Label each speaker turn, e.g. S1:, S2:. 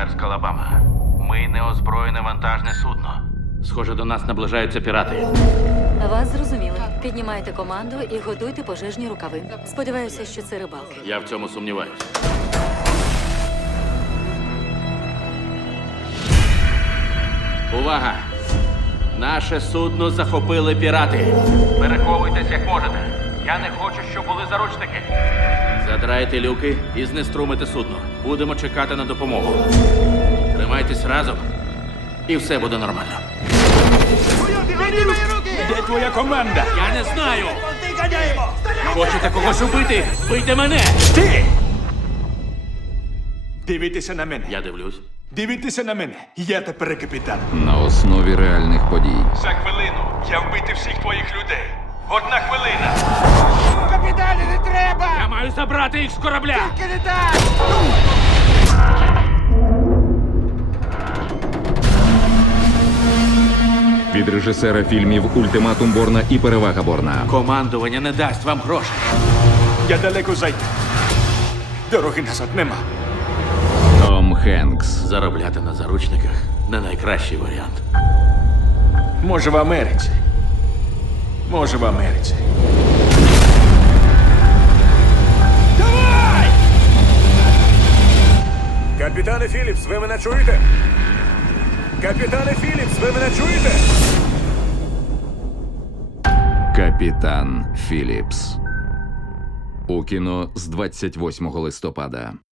S1: Флайерс Калабама. Ми не озброєне вантажне судно.
S2: Схоже, до нас наближаються пірати.
S3: Вас зрозуміли. Піднімайте команду і готуйте пожежні рукави. Сподіваюся, що це рибалки.
S4: Я в цьому сумніваюся.
S1: Увага! Наше судно захопили пірати. Переховуйтесь як можете. Я не хочу, щоб були заручники. Задрайте люки і знеструмите судно. Будемо чекати на допомогу. Тримайтесь разом, і все буде нормально.
S5: Де твоя команда?
S1: Я не знаю. Хочете когось убити? Бийте мене!
S5: Ти! Дивіться на мене. Я дивлюсь. Дивіться на мене. Я тепер капітан.
S6: На основі реальних подій.
S5: За хвилину я вбити всіх твоїх людей. Одна хвилина.
S7: Капітане, не треба!
S1: Я маю забрати їх з корабля! Тільки не так! Ну!
S8: Від режисера фільмів Ультиматум Борна і Перевага Борна.
S1: Командування не дасть вам грошей.
S5: Я далеко зайду. Дороги назад нема.
S8: Том Хенкс.
S1: Заробляти на заручниках не найкращий варіант.
S5: Може, в Америці. Може, в Америці.
S1: Давай!
S9: Капітане Філіпс, ви мене чуєте? Капітане Філіпс, ви мене чуєте? Капітан Філіпс. У кіно з 28 листопада.